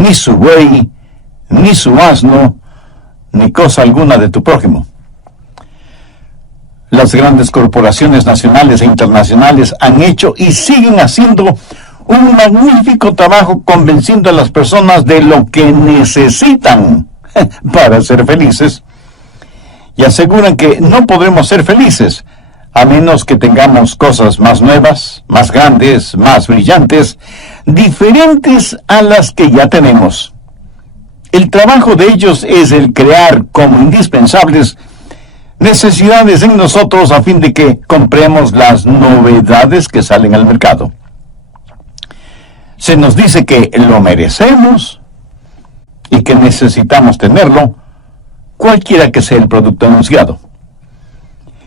ni su buey, ni su asno, ni cosa alguna de tu prójimo. Las grandes corporaciones nacionales e internacionales han hecho y siguen haciendo un magnífico trabajo convenciendo a las personas de lo que necesitan para ser felices, y aseguran que no podremos ser felices a menos que tengamos cosas más nuevas, más grandes, más brillantes, diferentes a las que ya tenemos. El trabajo de ellos es el crear como indispensables necesidades en nosotros a fin de que compremos las novedades que salen al mercado. Se nos dice que lo merecemos y que necesitamos tenerlo, cualquiera que sea el producto anunciado.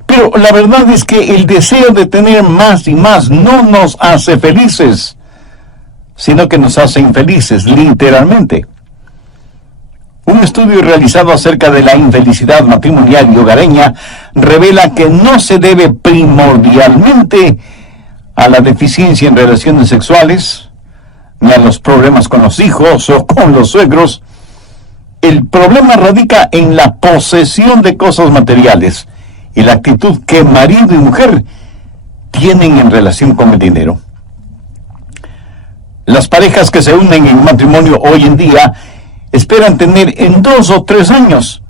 Pero la verdad es que el deseo de tener más y más no nos hace felices, sino que nos hace infelices, literalmente. Un estudio realizado acerca de la infelicidad matrimonial y hogareña revela que no se debe primordialmente a la deficiencia en relaciones sexuales, ni a los problemas con los hijos o con los suegros. El problema radica en la posesión de cosas materiales y la actitud que marido y mujer tienen en relación con el dinero. Las parejas que se unen en matrimonio hoy en día esperan tener en 2 o 3 años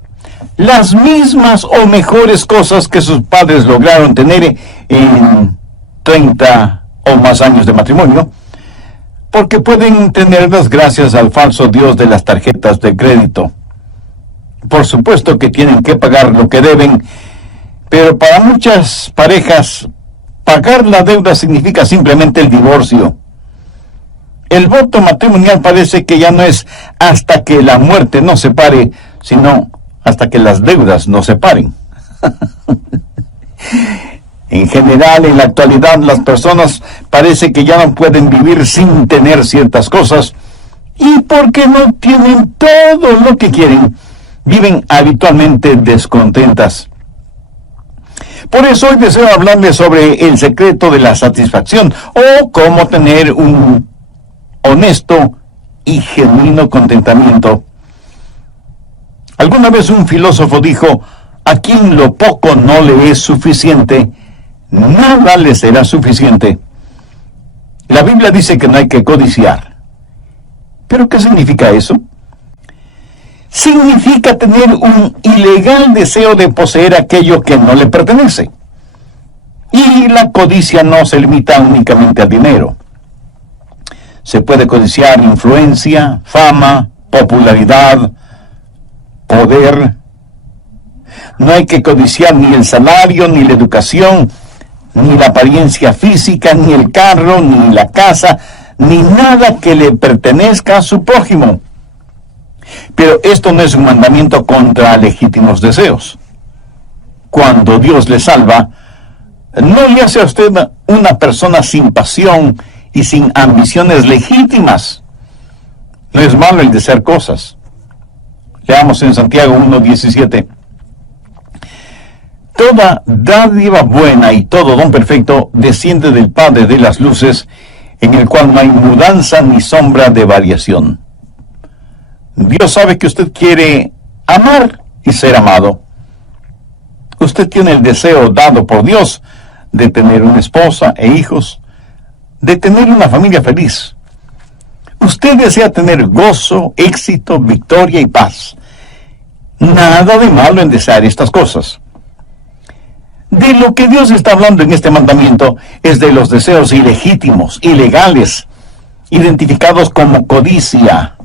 las mismas o mejores cosas que sus padres lograron tener en 30 o más años de matrimonio, porque pueden tenerlas gracias al falso Dios de las tarjetas de crédito. Por supuesto que tienen que pagar lo que deben, pero para muchas parejas, pagar la deuda significa simplemente el divorcio. El voto matrimonial parece que ya no es hasta que la muerte nos separe, sino hasta que las deudas nos separen. En general, en la actualidad, las personas parece que ya no pueden vivir sin tener ciertas cosas, y porque no tienen todo lo que quieren, viven habitualmente descontentas. Por eso hoy deseo hablarles sobre el secreto de la satisfacción, o cómo tener un honesto y genuino contentamiento. Alguna vez un filósofo dijo: a quien lo poco no le es suficiente, nada le será suficiente. La Biblia dice que no hay que codiciar. ¿Pero qué significa eso? Significa tener un ilegal deseo de poseer aquello que no le pertenece. Y la codicia no se limita únicamente al dinero. Se puede codiciar influencia, fama, popularidad, poder. No hay que codiciar ni el salario, ni la educación, ni la apariencia física, ni el carro, ni la casa, ni nada que le pertenezca a su prójimo. Pero esto no es un mandamiento contra legítimos deseos. Cuando Dios le salva, no le hace a usted una persona sin pasión y sin ambiciones legítimas. No es malo el desear cosas. Leamos en Santiago 1:17. Toda dádiva buena y todo don perfecto desciende del Padre de las luces, en el cual no hay mudanza ni sombra de variación. Dios sabe que usted quiere amar y ser amado. Usted tiene el deseo dado por Dios de tener una esposa e hijos, de tener una familia feliz. Usted desea tener gozo, éxito, victoria y paz. Nada de malo en desear estas cosas. De lo que Dios está hablando en este mandamiento es de los deseos ilegítimos, ilegales, identificados como codicia.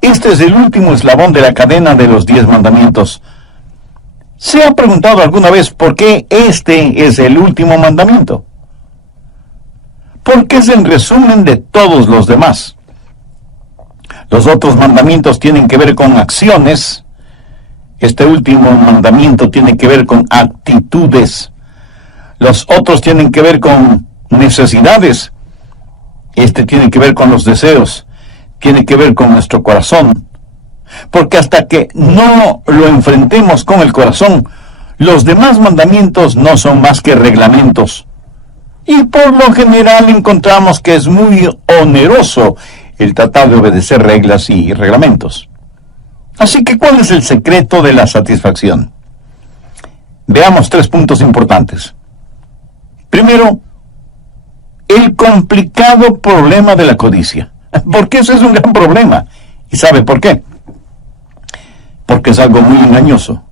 Este es el último eslabón de la cadena de los 10 mandamientos. ¿Se ha preguntado alguna vez por qué este es el último mandamiento? Porque es el resumen de todos los demás. Los otros mandamientos tienen que ver con acciones. Este último mandamiento tiene que ver con actitudes. Los otros tienen que ver con necesidades. Este tiene que ver con los deseos. Tiene que ver con nuestro corazón. Porque hasta que no lo enfrentemos con el corazón, los demás mandamientos no son más que reglamentos. Y por lo general encontramos que es muy oneroso el tratar de obedecer reglas y reglamentos. Así que, ¿cuál es el secreto de la satisfacción? Veamos 3 puntos importantes. Primero, el complicado problema de la codicia. Porque ese es un gran problema. ¿Y sabe por qué? Porque es algo muy engañoso.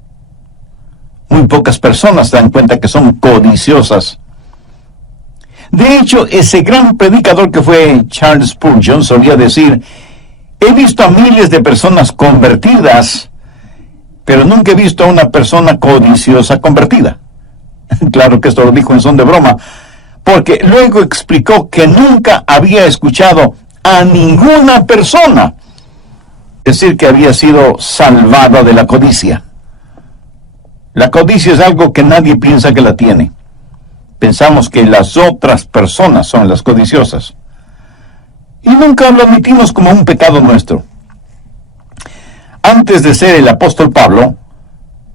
Muy pocas personas se dan cuenta que son codiciosas. De hecho, ese gran predicador que fue Charles Spurgeon solía decir: he visto a miles de personas convertidas, pero nunca he visto a una persona codiciosa convertida. Claro que esto lo dijo en son de broma, porque luego explicó que nunca había escuchado a ninguna persona decir que había sido salvada de la codicia. La codicia es algo que nadie piensa que la tiene. Pensamos que las otras personas son las codiciosas. Y nunca lo admitimos como un pecado nuestro. Antes de ser el apóstol Pablo,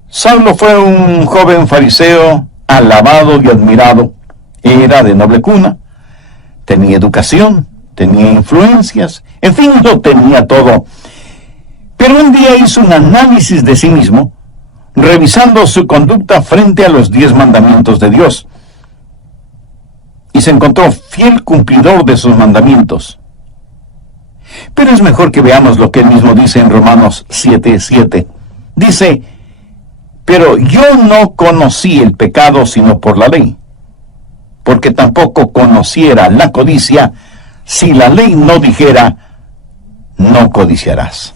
Saulo fue un joven fariseo alabado y admirado. Era de noble cuna, tenía educación, tenía influencias, en fin, lo tenía todo. Pero un día hizo un análisis de sí mismo, revisando su conducta frente a los 10 mandamientos de Dios. Y se encontró fiel cumplidor de sus mandamientos. Pero es mejor que veamos lo que él mismo dice en Romanos 7:7. Dice: pero yo no conocí el pecado sino por la ley, porque tampoco conociera la codicia si la ley no dijera: no codiciarás.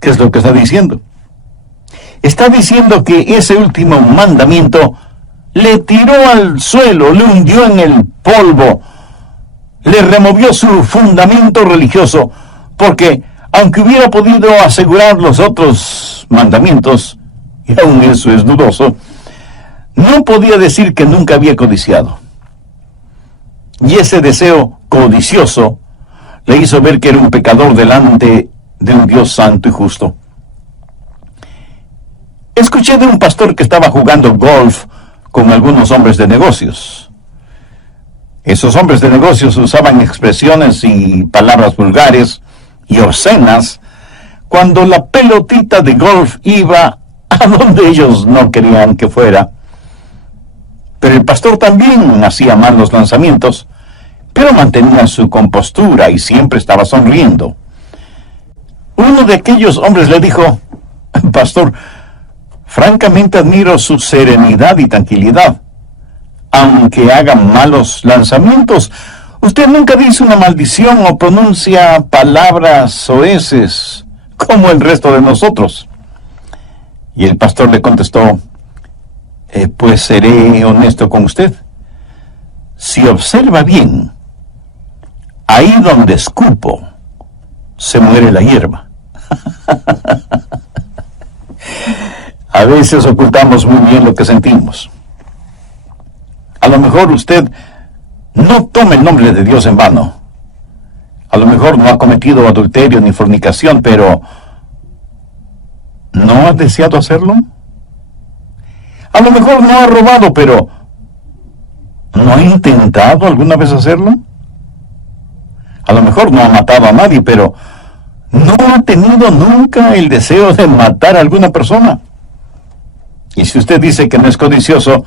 ¿Qué es lo que está diciendo? Está diciendo que ese último mandamiento le tiró al suelo, le hundió en el polvo, le removió su fundamento religioso, porque aunque hubiera podido asegurar los otros mandamientos, y aún eso es dudoso, no podía decir que nunca había codiciado. Y ese deseo codicioso le hizo ver que era un pecador delante de un Dios santo y justo. Escuché de un pastor que estaba jugando golf con algunos hombres de negocios. Esos hombres de negocios usaban expresiones y palabras vulgares y obscenas cuando la pelotita de golf iba a donde ellos no querían que fuera. Pero el pastor también hacía malos lanzamientos, pero mantenía su compostura y siempre estaba sonriendo. Uno de aquellos hombres le dijo: pastor, francamente admiro su serenidad y tranquilidad. Aunque haga malos lanzamientos, usted nunca dice una maldición o pronuncia palabras soeces como el resto de nosotros. Y el pastor le contestó: pues seré honesto con usted. Si observa bien, ahí donde escupo, se muere la hierba. A veces ocultamos muy bien lo que sentimos. A lo mejor usted no tome el nombre de Dios en vano. A lo mejor no ha cometido adulterio ni fornicación, pero ¿no ha deseado hacerlo? A lo mejor no ha robado, pero ¿no ha intentado alguna vez hacerlo? A lo mejor no ha matado a nadie, pero ¿no ha tenido nunca el deseo de matar a alguna persona? Y si usted dice que no es codicioso,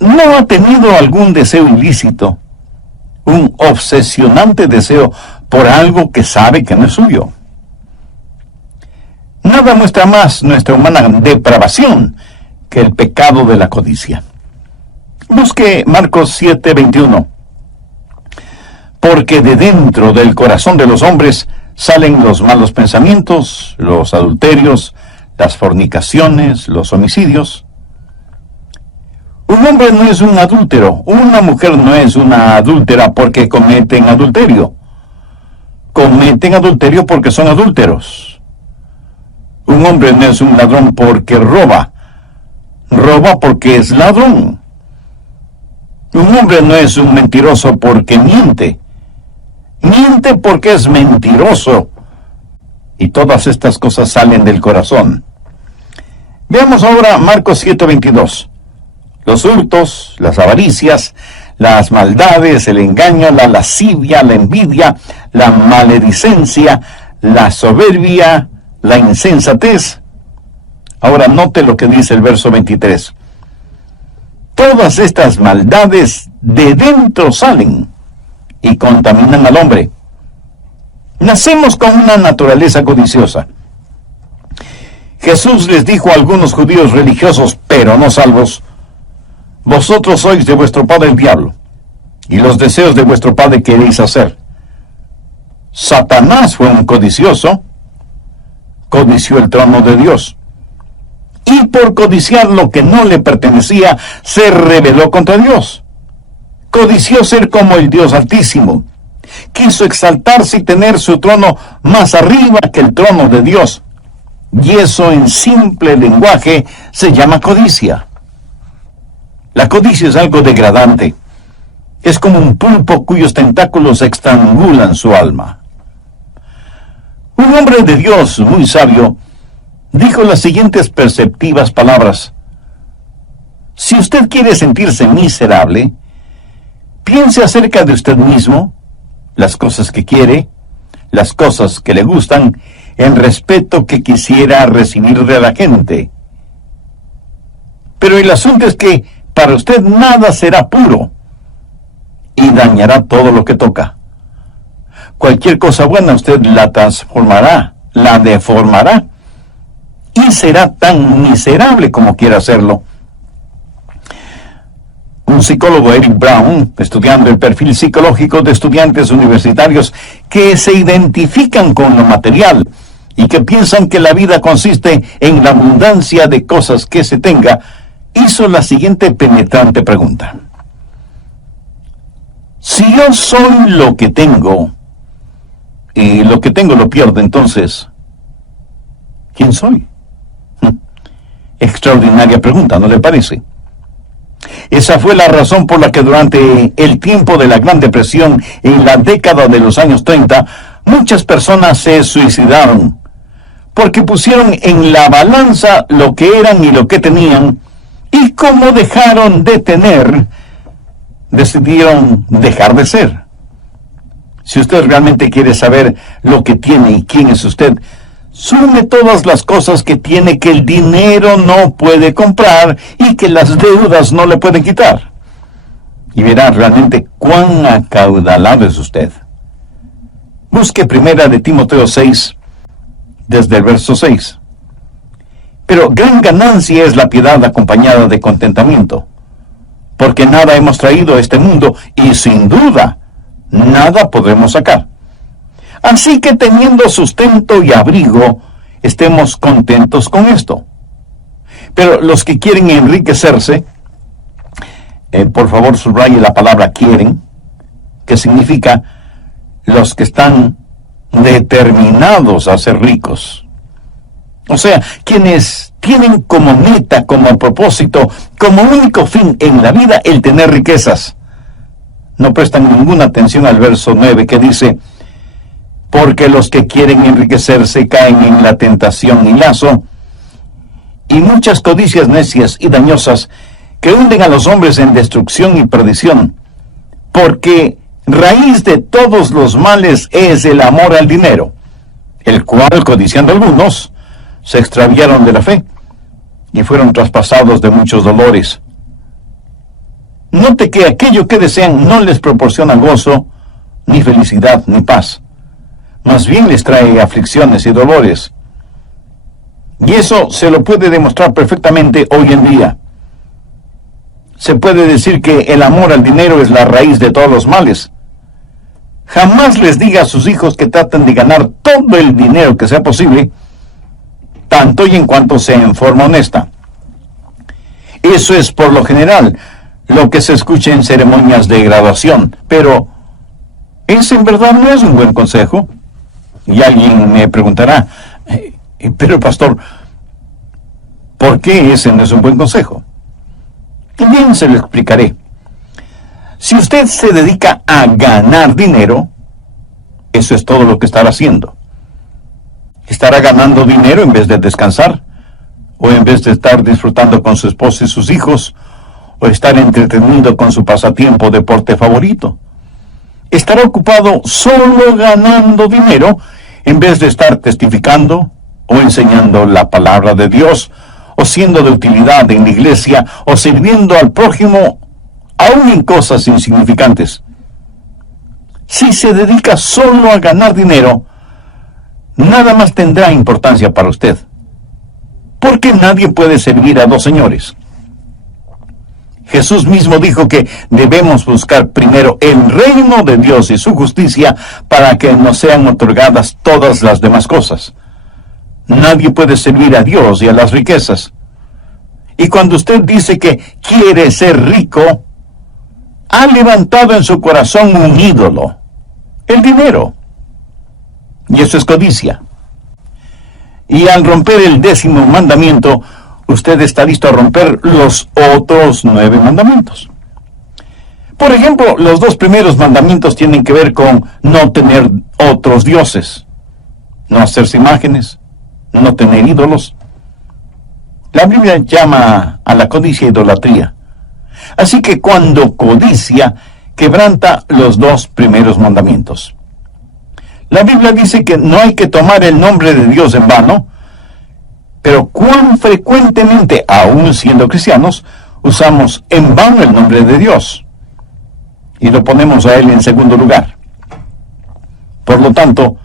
¿no ha tenido algún deseo ilícito? Un obsesionante deseo por algo que sabe que no es suyo. Nada muestra más nuestra humana depravación que el pecado de la codicia. Busque Marcos 7:21. Porque de dentro del corazón de los hombres salen los malos pensamientos, los adulterios, las fornicaciones, los homicidios. Un hombre no es un adúltero, una mujer no es una adúltera porque cometen adulterio. Cometen adulterio porque son adúlteros. Un hombre no es un ladrón porque roba. Roba porque es ladrón. Un hombre no es un mentiroso porque miente. Miente porque es mentiroso. Y todas estas cosas salen del corazón. Veamos ahora Marcos 7:22. Los hurtos, las avaricias, las maldades, el engaño, la lascivia, la envidia, la maledicencia, la soberbia, la insensatez. Ahora note lo que dice el verso 23. Todas estas maldades de dentro salen y contaminan al hombre. Nacemos con una naturaleza codiciosa. Jesús les dijo a algunos judíos religiosos, pero no salvos: vosotros sois de vuestro padre el diablo, y los deseos de vuestro padre queréis hacer. Satanás fue un codicioso, codició el trono de Dios, y por codiciar lo que no le pertenecía, se rebeló contra Dios. Codició ser como el Dios Altísimo. Quiso exaltarse y tener su trono más arriba que el trono de Dios. Y eso, en simple lenguaje, se llama codicia. La codicia es algo degradante. Es como un pulpo cuyos tentáculos estrangulan su alma. Un hombre de Dios muy sabio dijo las siguientes perceptivas palabras: si usted quiere sentirse miserable, piense acerca de usted mismo, las cosas que quiere, las cosas que le gustan, el respeto que quisiera recibir de la gente. Pero el asunto es que para usted nada será puro y dañará todo lo que toca. Cualquier cosa buena usted la transformará, la deformará, y será tan miserable como quiera hacerlo. Un psicólogo, Eric Brown, estudiando el perfil psicológico de estudiantes universitarios que se identifican con lo material y que piensan que la vida consiste en la abundancia de cosas que se tenga, hizo la siguiente penetrante pregunta: si yo soy lo que tengo, y lo que tengo lo pierdo, entonces, ¿quién soy? Extraordinaria pregunta, ¿no le parece? Esa fue la razón por la que durante el tiempo de la Gran Depresión, en la década de los años 30, muchas personas se suicidaron, porque pusieron en la balanza lo que eran y lo que tenían, y como dejaron de tener, decidieron dejar de ser. Si usted realmente quiere saber lo que tiene y quién es usted, sume todas las cosas que tiene que el dinero no puede comprar y que las deudas no le pueden quitar, y verá realmente cuán acaudalado es usted. Busque primera de Timoteo 6, desde el verso 6. Pero gran ganancia es la piedad acompañada de contentamiento, porque nada hemos traído a este mundo y sin duda nada podremos sacar. Así que teniendo sustento y abrigo, estemos contentos con esto. Pero los que quieren enriquecerse, por favor subraye la palabra quieren, que significa los que están determinados a ser ricos. O sea, quienes tienen como meta, como propósito, como único fin en la vida el tener riquezas. No prestan ninguna atención al verso 9 que dice: porque los que quieren enriquecerse caen en la tentación y lazo, y muchas codicias necias y dañosas que hunden a los hombres en destrucción y perdición, porque raíz de todos los males es el amor al dinero, el cual, codiciando algunos, se extraviaron de la fe y fueron traspasados de muchos dolores. Note que aquello que desean no les proporciona gozo, ni felicidad, ni paz. Más bien les trae aflicciones y dolores. Y eso se lo puede demostrar perfectamente hoy en día. Se puede decir que el amor al dinero es la raíz de todos los males. Jamás les diga a sus hijos que traten de ganar todo el dinero que sea posible, tanto y en cuanto sea en forma honesta. Eso es por lo general lo que se escucha en ceremonias de graduación, pero ese en verdad no es un buen consejo. Y alguien me preguntará: pero pastor, ¿por qué ese no es un buen consejo? Y bien, se lo explicaré. Si usted se dedica a ganar dinero, eso es todo lo que estará haciendo. Estará ganando dinero en vez de descansar, o en vez de estar disfrutando con su esposa y sus hijos, o estar entretenido con su pasatiempo o deporte favorito. Estará ocupado solo ganando dinero en vez de estar testificando o enseñando la palabra de Dios, o siendo de utilidad en la iglesia, o sirviendo al prójimo, aún en cosas insignificantes. Si se dedica solo a ganar dinero, nada más tendrá importancia para usted, porque nadie puede servir a dos señores. Jesús mismo dijo que debemos buscar primero el reino de Dios y su justicia para que nos sean otorgadas todas las demás cosas. Nadie puede servir a Dios y a las riquezas. Y cuando usted dice que quiere ser rico, ha levantado en su corazón un ídolo, el dinero. Y eso es codicia. Y al romper el 10º mandamiento, usted está listo a romper los otros 9 mandamientos. Por ejemplo, los 2 primeros mandamientos tienen que ver con no tener otros dioses, no hacerse imágenes, no tener ídolos. La Biblia llama a la codicia idolatría. Así que cuando codicia, quebranta los 2 primeros mandamientos. La Biblia dice que no hay que tomar el nombre de Dios en vano, pero cuán frecuentemente, aún siendo cristianos, usamos en vano el nombre de Dios y lo ponemos a Él en segundo lugar. Por lo tanto,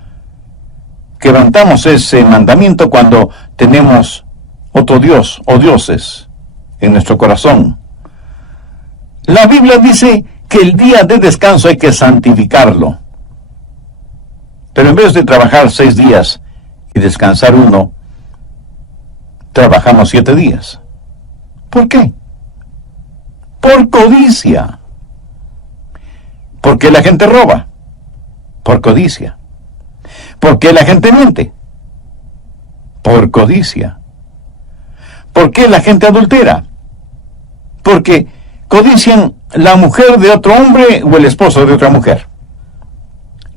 quebrantamos ese mandamiento cuando tenemos otro Dios o dioses en nuestro corazón. La Biblia dice que el día de descanso hay que santificarlo. Pero en vez de trabajar 6 días y descansar 1, trabajamos 7 días. ¿Por qué? Por codicia. ¿Por qué la gente roba? Por codicia. ¿Por qué la gente miente? Por codicia. ¿Por qué la gente adultera? Porque codician la mujer de otro hombre o el esposo de otra mujer.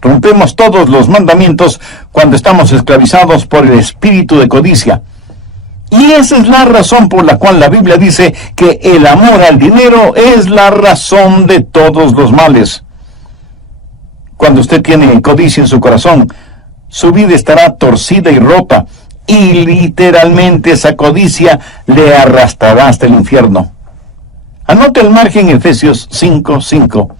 Rompemos todos los mandamientos cuando estamos esclavizados por el espíritu de codicia. Y esa es la razón por la cual la Biblia dice que el amor al dinero es la razón de todos los males. Cuando usted tiene codicia en su corazón, su vida estará torcida y rota, y literalmente esa codicia le arrastrará hasta el infierno. Anote el margen Efesios 5:5.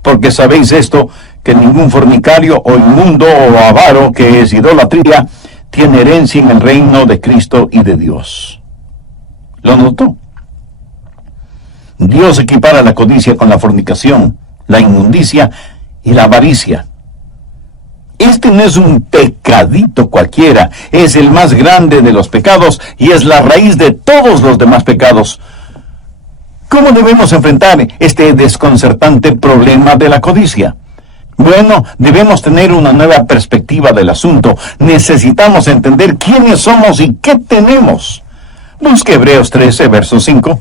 Porque sabéis esto, que ningún fornicario o inmundo o avaro, que es idolatría, tiene herencia en el reino de Cristo y de Dios. ¿Lo notó? Dios equipara la codicia con la fornicación, la inmundicia y la avaricia. Este no es un pecadito cualquiera, es el más grande de los pecados y es la raíz de todos los demás pecados. ¿Cómo debemos enfrentar este desconcertante problema de la codicia? Bueno, debemos tener una nueva perspectiva del asunto. Necesitamos entender quiénes somos y qué tenemos. Busque Hebreos 13, verso 5.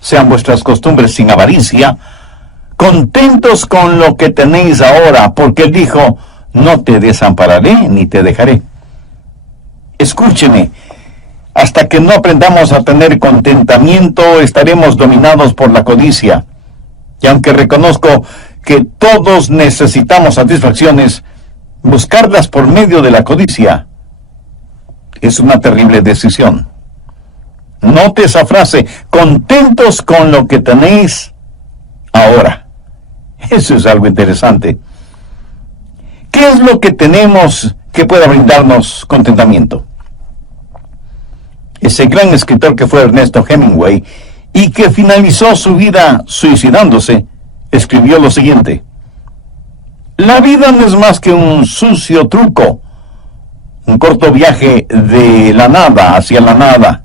Sean vuestras costumbres sin avaricia, contentos con lo que tenéis ahora, porque Él dijo, no te desampararé ni te dejaré. Escúcheme, hasta que no aprendamos a tener contentamiento, estaremos dominados por la codicia. Y aunque reconozco que todos necesitamos satisfacciones, buscarlas por medio de la codicia es una terrible decisión. Note esa frase, contentos con lo que tenéis ahora. Eso es algo interesante. ¿Qué es lo que tenemos que pueda brindarnos contentamiento? Ese gran escritor que fue Ernesto Hemingway y que finalizó su vida suicidándose, escribió lo siguiente: la vida no es más que un sucio truco, un corto viaje de la nada hacia la nada.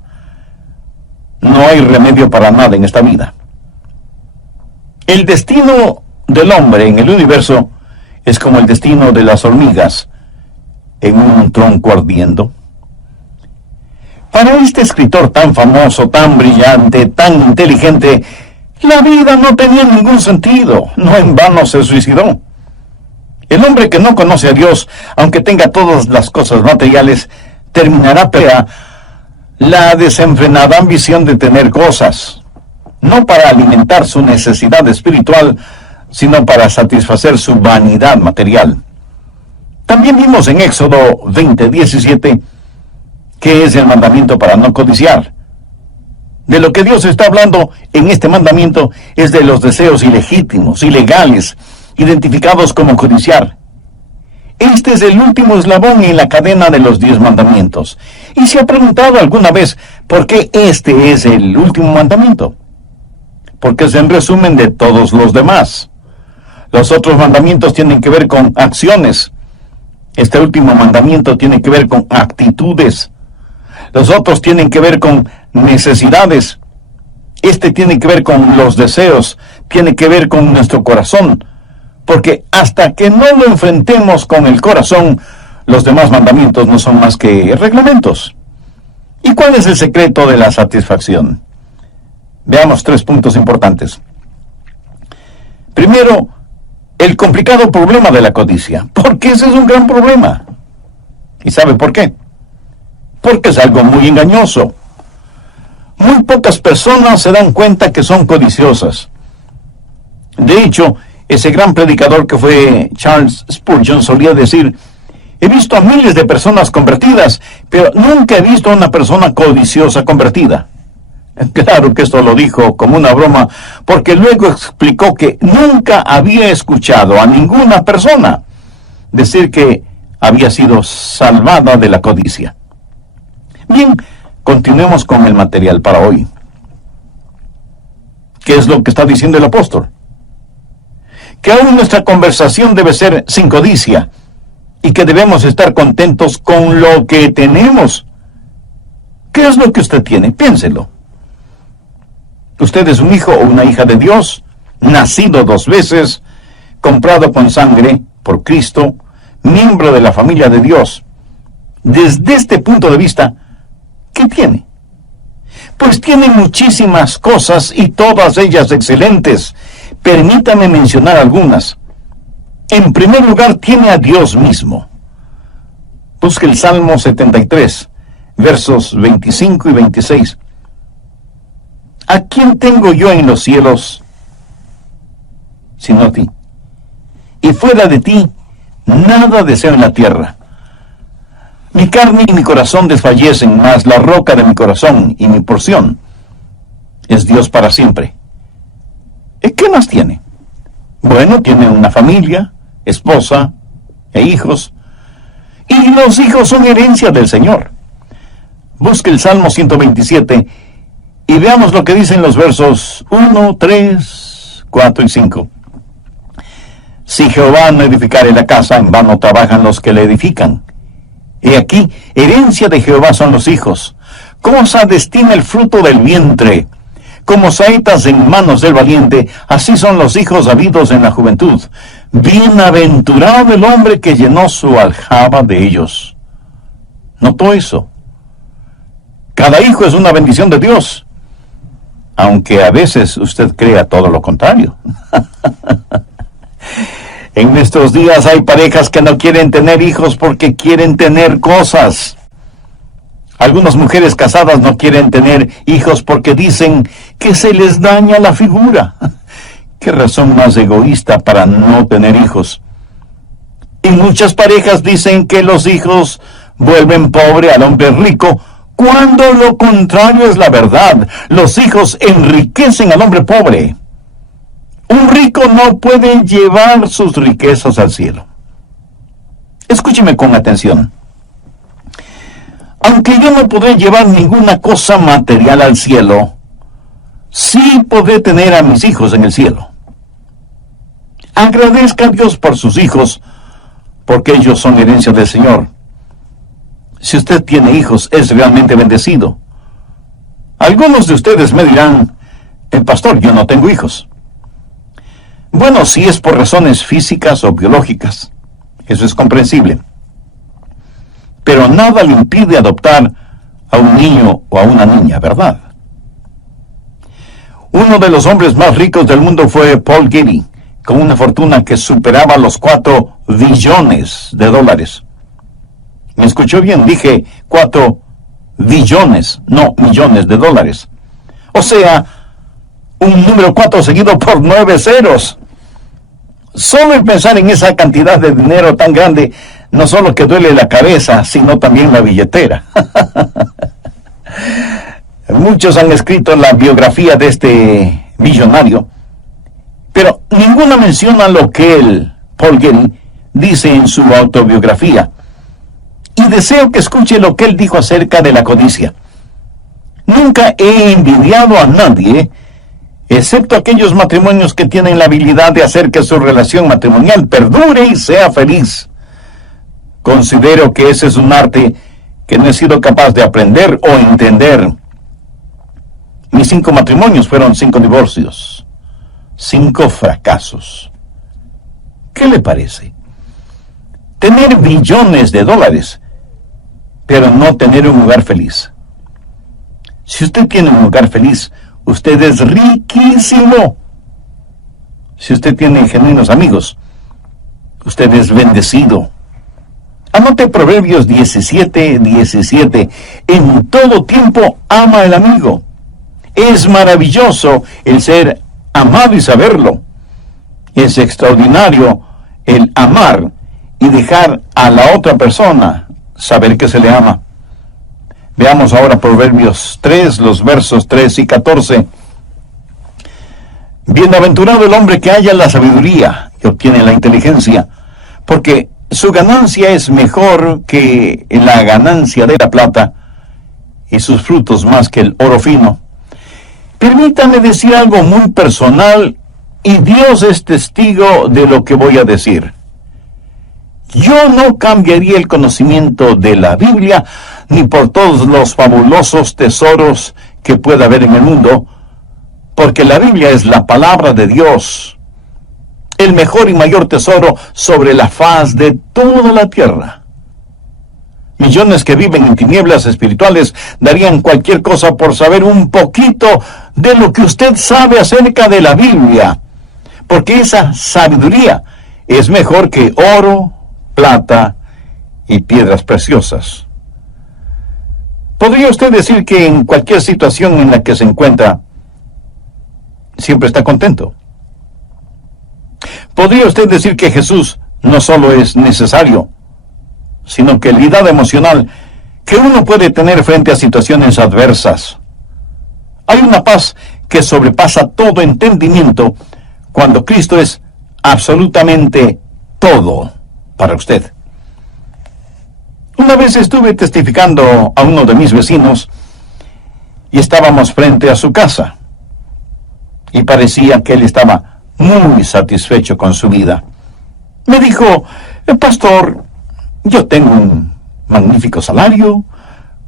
No hay remedio para nada en esta vida. El destino del hombre en el universo es como el destino de las hormigas en un tronco ardiendo. Para este escritor tan famoso, tan brillante, tan inteligente, la vida no tenía ningún sentido. No en vano se suicidó. El hombre que no conoce a Dios, aunque tenga todas las cosas materiales, terminará por la desenfrenada ambición de tener cosas. no para alimentar su necesidad espiritual, sino para satisfacer su vanidad material. También vimos en Éxodo 20:17 que es el mandamiento para no codiciar. De lo que Dios está hablando en este mandamiento es de los deseos ilegítimos, ilegales, identificados como codiciar. Este es el último eslabón en la cadena de los 10 mandamientos. ¿Y se ha preguntado alguna vez por qué este es el último mandamiento? Porque es en resumen de todos los demás. Los otros mandamientos tienen que ver con acciones. Este último mandamiento tiene que ver con actitudes. Los otros tienen que ver con necesidades. Este tiene que ver con los deseos, tiene que ver con nuestro corazón. Porque hasta que no lo enfrentemos con el corazón, los demás mandamientos no son más que reglamentos. ¿Y cuál es el secreto de la satisfacción? Veamos 3 puntos importantes. Primero, el complicado problema de la codicia. Porque ese es un gran problema. ¿Y sabe por qué? Porque es algo muy engañoso. Muy pocas personas se dan cuenta que son codiciosas. De hecho, ese gran predicador que fue Charles Spurgeon solía decir: he visto a miles de personas convertidas, pero nunca he visto a una persona codiciosa convertida. Claro que esto lo dijo como una broma, porque luego explicó que nunca había escuchado a ninguna persona decir que había sido salvada de la codicia. Bien, continuemos con el material para hoy. ¿Qué es lo que está diciendo el apóstol? Que aún nuestra conversación debe ser sin codicia y que debemos estar contentos con lo que tenemos. ¿Qué es lo que usted tiene? Piénselo. Usted es un hijo o una hija de Dios, nacido 2 veces, comprado con sangre por Cristo, miembro de la familia de Dios. Desde este punto de vista, ¿qué tiene? Pues tiene muchísimas cosas y todas ellas excelentes. Permítame mencionar algunas. En primer lugar, tiene a Dios mismo. Busque el Salmo 73, versos 25 y 26. ¿A quién tengo yo en los cielos sino a ti? Y fuera de ti, nada deseo en la tierra. Mi carne y mi corazón desfallecen, mas la roca de mi corazón y mi porción es Dios para siempre. ¿Y qué más tiene? Bueno, tiene una familia, esposa e hijos. Y los hijos son herencia del Señor. Busque el Salmo 127 y veamos lo que dicen los versos 1, 3, 4 y 5. Si Jehová no edificare la casa, en vano trabajan los que la edifican. He aquí, herencia de Jehová son los hijos. Cosa destina el fruto del vientre. Como saetas en manos del valiente, así son los hijos habidos en la juventud. Bienaventurado el hombre que llenó su aljaba de ellos. ¿Notó eso? Cada hijo es una bendición de Dios, aunque a veces usted crea todo lo contrario. En nuestros días hay parejas que no quieren tener hijos porque quieren tener cosas. Algunas mujeres casadas no quieren tener hijos porque dicen que se les daña la figura. ¿Qué razón más egoísta para no tener hijos? Y muchas parejas dicen que los hijos vuelven pobre al hombre rico, cuando lo contrario es la verdad. Los hijos enriquecen al hombre pobre. Un rico no puede llevar sus riquezas al cielo. Escúcheme con atención. Aunque yo no podré llevar ninguna cosa material al cielo, sí podré tener a mis hijos en el cielo. Agradezca a Dios por sus hijos, porque ellos son herencia del Señor. Si usted tiene hijos, es realmente bendecido. Algunos de ustedes me dirán: pastor, yo no tengo hijos. Bueno, si es por razones físicas o biológicas, eso es comprensible. Pero nada le impide adoptar a un niño o a una niña, ¿verdad? Uno de los hombres más ricos del mundo fue Paul Getty, con una fortuna que superaba los 4 billones de dólares. ¿Me escuchó bien? Dije 4 billones, no millones de dólares. O sea, un número 4 seguido por 9 ceros. Solo el pensar en esa cantidad de dinero tan grande, no solo que duele la cabeza, sino también la billetera. Muchos han escrito la biografía de este millonario, pero ninguno menciona lo que él, Paul Getty, dice en su autobiografía. Y deseo que escuche lo que él dijo acerca de la codicia. Nunca he envidiado a nadie, excepto aquellos matrimonios que tienen la habilidad de hacer que su relación matrimonial perdure y sea feliz. Considero que ese es un arte que no he sido capaz de aprender o entender. Mis 5 matrimonios fueron 5 divorcios, 5 fracasos. ¿Qué le parece? Tener billones de dólares, pero no tener un hogar feliz. Si usted tiene un hogar feliz, usted es riquísimo. Si usted tiene genuinos amigos, usted es bendecido. Anote Proverbios 17:17. En todo tiempo ama al amigo. Es maravilloso el ser amado y saberlo. Es extraordinario el amar y dejar a la otra persona saber que se le ama. Veamos ahora Proverbios 3, los versos 3 y 14. Bienaventurado el hombre que halla la sabiduría y obtiene la inteligencia, porque su ganancia es mejor que la ganancia de la plata, y sus frutos más que el oro fino. Permítame decir algo muy personal, y Dios es testigo de lo que voy a decir. Yo no cambiaría el conocimiento de la Biblia ni por todos los fabulosos tesoros que pueda haber en el mundo, porque la Biblia es la palabra de Dios, el mejor y mayor tesoro sobre la faz de toda la tierra. Millones que viven en tinieblas espirituales darían cualquier cosa por saber un poquito de lo que usted sabe acerca de la Biblia, porque esa sabiduría es mejor que oro, plata y piedras preciosas. ¿Podría usted decir que en cualquier situación en la que se encuentra, siempre está contento? ¿Podría usted decir que Jesús no solo es necesario, sino que el cuidado emocional que uno puede tener frente a situaciones adversas? Hay una paz que sobrepasa todo entendimiento cuando Cristo es absolutamente todo para usted. Una vez estuve testificando a uno de mis vecinos y estábamos frente a su casa y parecía que él estaba muy satisfecho con su vida. Me dijo: pastor, yo tengo un magnífico salario,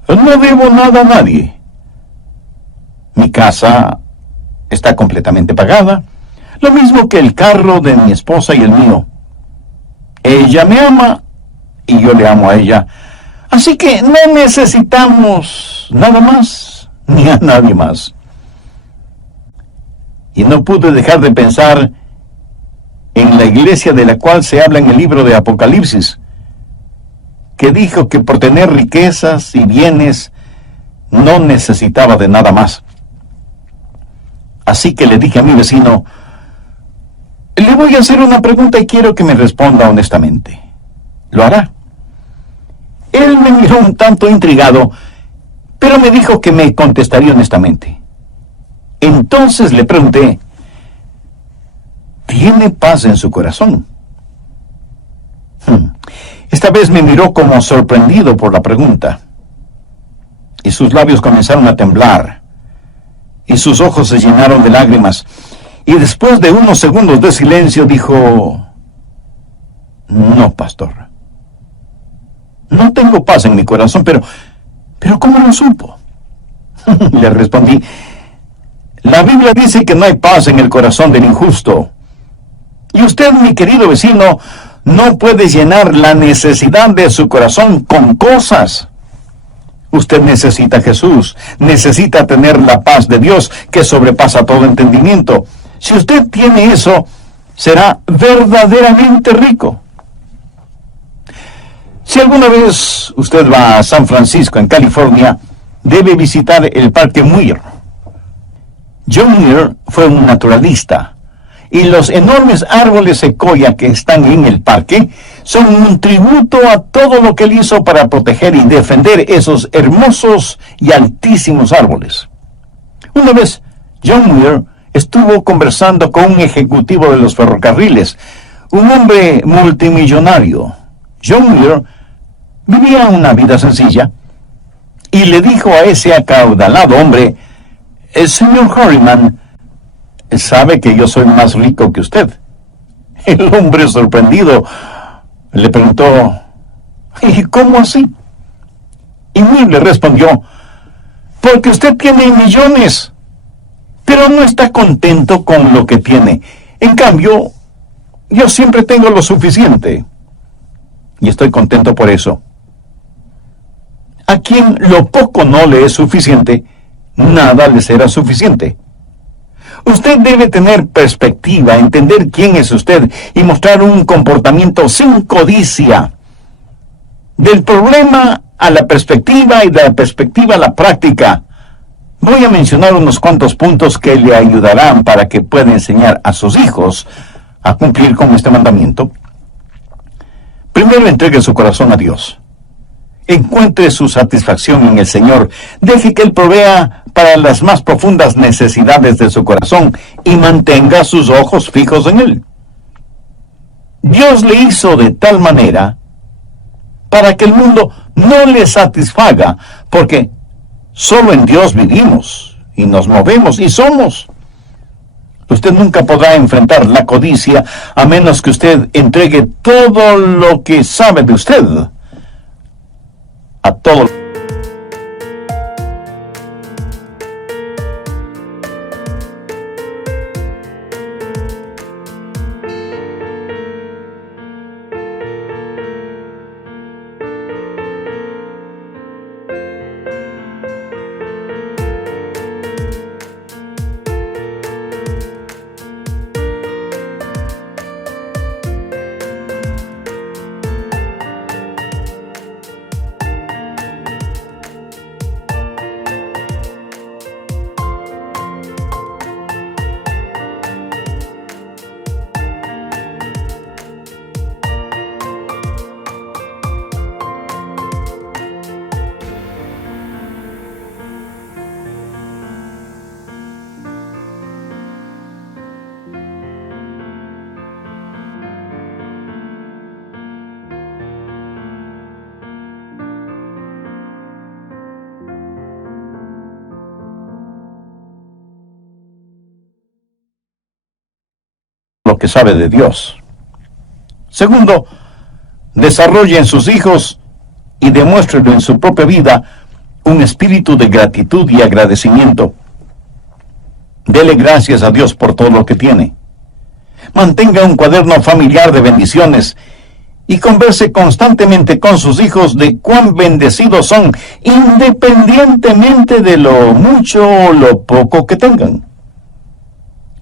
no debo nada a nadie. Mi casa está completamente pagada, lo mismo que el carro de mi esposa y el mío. Ella me ama y yo le amo a ella, así que no necesitamos nada más ni a nadie más. Y no pude dejar de pensar en la iglesia de la cual se habla en el libro de Apocalipsis, que dijo que por tener riquezas y bienes no necesitaba de nada más. Así que le dije a mi vecino: le voy a hacer una pregunta y quiero que me responda honestamente. ¿Lo hará? Él me miró un tanto intrigado, pero me dijo que me contestaría honestamente. Entonces le pregunté: ¿tiene paz en su corazón? Esta vez me miró como sorprendido por la pregunta, y sus labios comenzaron a temblar, y sus ojos se llenaron de lágrimas, y después de unos segundos de silencio dijo: no, pastor, no tengo paz en mi corazón, pero ¿cómo lo supo? Le respondí: la Biblia dice que no hay paz en el corazón del injusto. Y usted, mi querido vecino, no puede llenar la necesidad de su corazón con cosas. Usted necesita a Jesús, necesita tener la paz de Dios que sobrepasa todo entendimiento. Si usted tiene eso, será verdaderamente rico. Si alguna vez usted va a San Francisco, en California, debe visitar el Parque Muir. John Muir fue un naturalista, y los enormes árboles secoya que están en el parque son un tributo a todo lo que él hizo para proteger y defender esos hermosos y altísimos árboles. Una vez, John Muir estuvo conversando con un ejecutivo de los ferrocarriles, un hombre multimillonario. John Muir vivía una vida sencilla y le dijo a ese acaudalado hombre: señor Harriman, ¿sabe que yo soy más rico que usted? El hombre, sorprendido, le preguntó: ¿y cómo así? Y Muir le respondió: porque usted tiene millones, pero no está contento con lo que tiene. En cambio, yo siempre tengo lo suficiente, y estoy contento por eso. A quien lo poco no le es suficiente, nada le será suficiente. Usted debe tener perspectiva, entender quién es usted y mostrar un comportamiento sin codicia. Del problema a la perspectiva y de la perspectiva a la práctica. Voy a mencionar unos cuantos puntos que le ayudarán para que pueda enseñar a sus hijos a cumplir con este mandamiento. Primero, entregue su corazón a Dios. Encuentre su satisfacción en el Señor. Deje que Él provea para las más profundas necesidades de su corazón y mantenga sus ojos fijos en Él. Dios le hizo de tal manera para que el mundo no le satisfaga, porque solo en Dios vivimos y nos movemos y somos. Usted nunca podrá enfrentar la codicia a menos que usted entregue todo lo que sabe de usted a todo. Lo que sabe de Dios. Segundo, desarrolle en sus hijos y demuéstrelo en su propia vida un espíritu de gratitud y agradecimiento. Dele gracias a Dios por todo lo que tiene. Mantenga un cuaderno familiar de bendiciones y converse constantemente con sus hijos de cuán bendecidos son, independientemente de lo mucho o lo poco que tengan.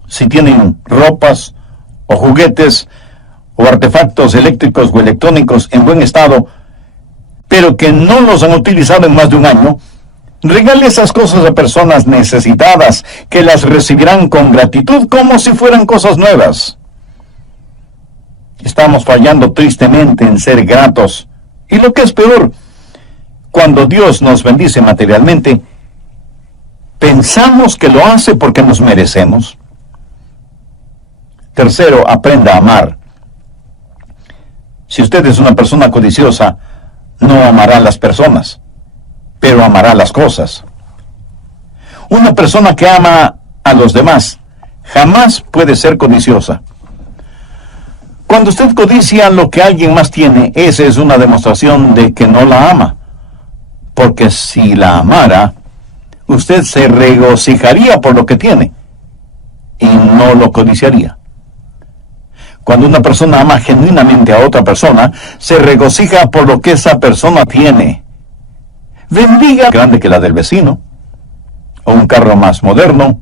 Si tienen ropas o juguetes o artefactos eléctricos o electrónicos en buen estado, pero que no los han utilizado en más de un año, regale esas cosas a personas necesitadas que las recibirán con gratitud como si fueran cosas nuevas. Estamos fallando tristemente en ser gratos, y lo que es peor, cuando Dios nos bendice materialmente, pensamos que lo hace porque nos merecemos. Tercero, aprenda a amar. Si usted es una persona codiciosa, no amará a las personas, pero amará las cosas. Una persona que ama a los demás jamás puede ser codiciosa. Cuando usted codicia lo que alguien más tiene, esa es una demostración de que no la ama. Porque si la amara, usted se regocijaría por lo que tiene y no lo codiciaría. Cuando una persona ama genuinamente a otra persona, se regocija por lo que esa persona tiene. Bendiga grande que la del vecino, o un carro más moderno,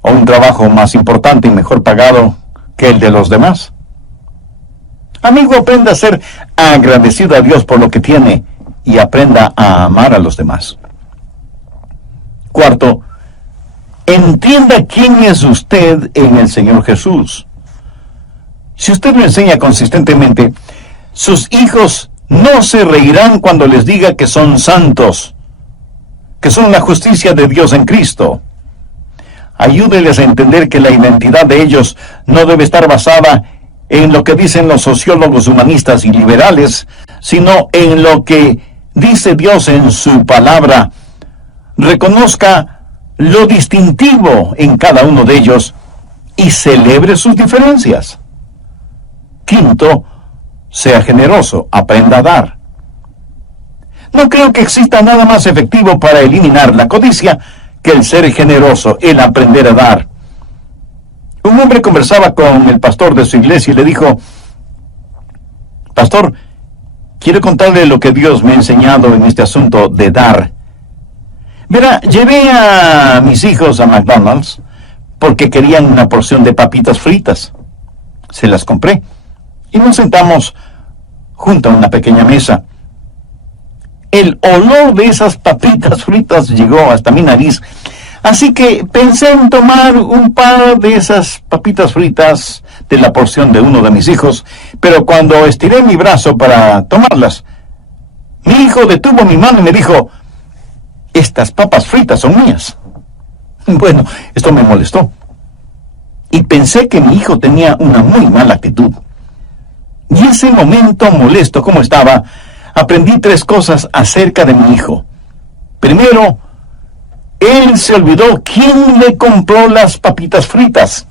o un trabajo más importante y mejor pagado que el de los demás. Amigo, aprenda a ser agradecido a Dios por lo que tiene y aprenda a amar a los demás. Cuarto, entienda quién es usted en el Señor Jesús. Si usted lo enseña consistentemente, sus hijos no se reirán cuando les diga que son santos, que son la justicia de Dios en Cristo. Ayúdeles a entender que la identidad de ellos no debe estar basada en lo que dicen los sociólogos humanistas y liberales, sino en lo que dice Dios en su palabra. Reconozca lo distintivo en cada uno de ellos y celebre sus diferencias. Quinto, sea generoso, aprenda a dar. No creo que exista nada más efectivo para eliminar la codicia que el ser generoso, el aprender a dar. Un hombre conversaba con el pastor de su iglesia y le dijo: pastor, quiero contarle lo que Dios me ha enseñado en este asunto de dar. Verá, llevé a mis hijos a McDonald's porque querían una porción de papitas fritas. Se las compré y nos sentamos junto a una pequeña mesa. El olor de esas papitas fritas llegó hasta mi nariz, así que pensé en tomar un par de esas papitas fritas de la porción de uno de mis hijos, pero cuando estiré mi brazo para tomarlas, mi hijo detuvo mi mano y me dijo: estas papas fritas son mías. Bueno, esto me molestó, y pensé que mi hijo tenía una muy mala actitud. Y ese momento, molesto como estaba, aprendí 3 cosas acerca de mi hijo. Primero, él se olvidó quién le compró las papitas fritas.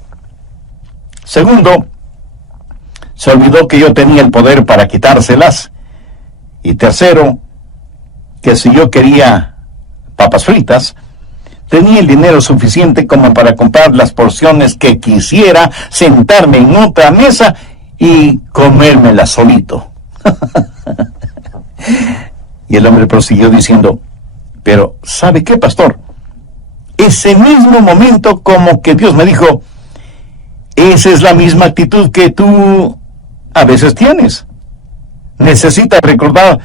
Segundo, se olvidó que yo tenía el poder para quitárselas. Y tercero, que si yo quería papas fritas, tenía el dinero suficiente como para comprar las porciones que quisiera, sentarme en otra mesa y comérmelas solito. Y el hombre prosiguió diciendo: pero ¿sabe qué, pastor? Ese mismo momento como que Dios me dijo: esa es la misma actitud que tú a veces tienes. Necesitas recordar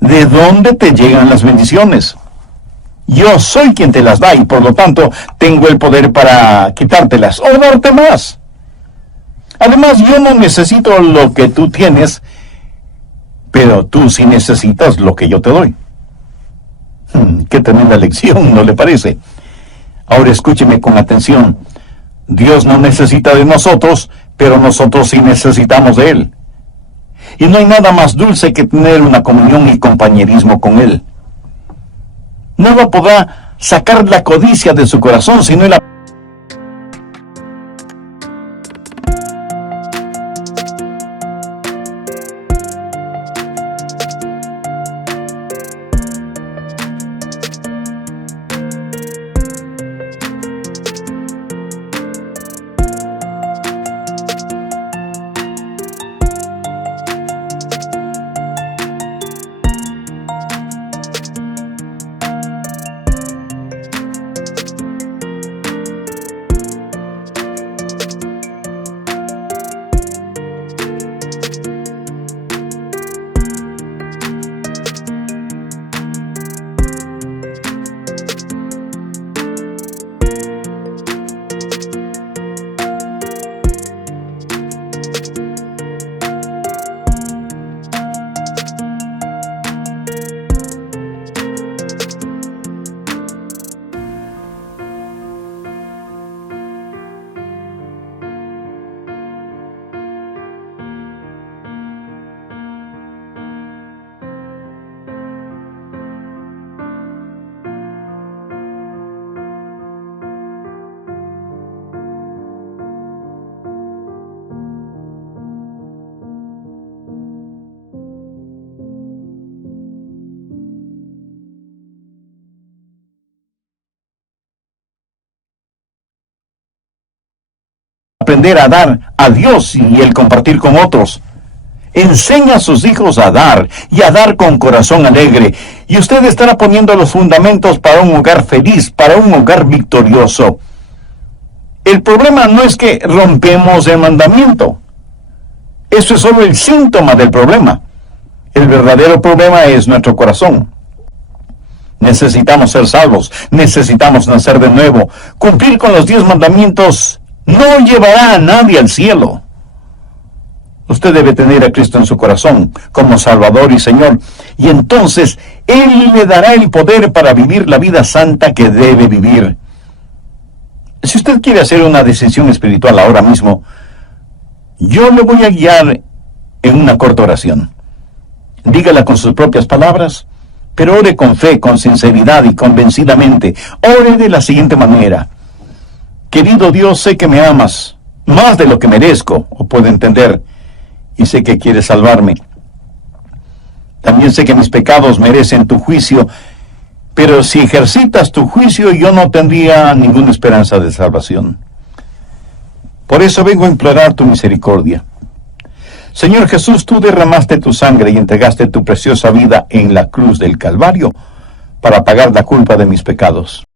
de dónde te llegan las bendiciones. Yo soy quien te las da y por lo tanto tengo el poder para quitártelas o darte más. Además, yo no necesito lo que tú tienes, pero tú sí necesitas lo que yo te doy. Qué tremenda lección, ¿no le parece? Ahora escúcheme con atención. Dios no necesita de nosotros, pero nosotros sí necesitamos de Él. Y no hay nada más dulce que tener una comunión y compañerismo con Él. Nada podrá sacar la codicia de su corazón sino el aprender a dar a Dios y el compartir con otros. Enseña a sus hijos a dar y a dar con corazón alegre, y usted estará poniendo los fundamentos para un hogar feliz, para un hogar victorioso. El problema no es que rompemos el mandamiento. Eso es solo el síntoma del problema. El verdadero problema es nuestro corazón. Necesitamos ser salvos, necesitamos nacer de nuevo. Cumplir con los 10 mandamientos no llevará a nadie al cielo. Usted debe tener a Cristo en su corazón como Salvador y Señor, y entonces Él le dará el poder para vivir la vida santa que debe vivir. Si usted quiere hacer una decisión espiritual ahora mismo, yo le voy a guiar en una corta oración. Dígala con sus propias palabras, pero ore con fe, con sinceridad y convencidamente. Ore de la siguiente manera: querido Dios, sé que me amas más de lo que merezco o puedo entender, y sé que quieres salvarme. También sé que mis pecados merecen tu juicio, pero si ejercitas tu juicio yo no tendría ninguna esperanza de salvación. Por eso vengo a implorar tu misericordia. Señor Jesús, tú derramaste tu sangre y entregaste tu preciosa vida en la cruz del Calvario para pagar la culpa de mis pecados.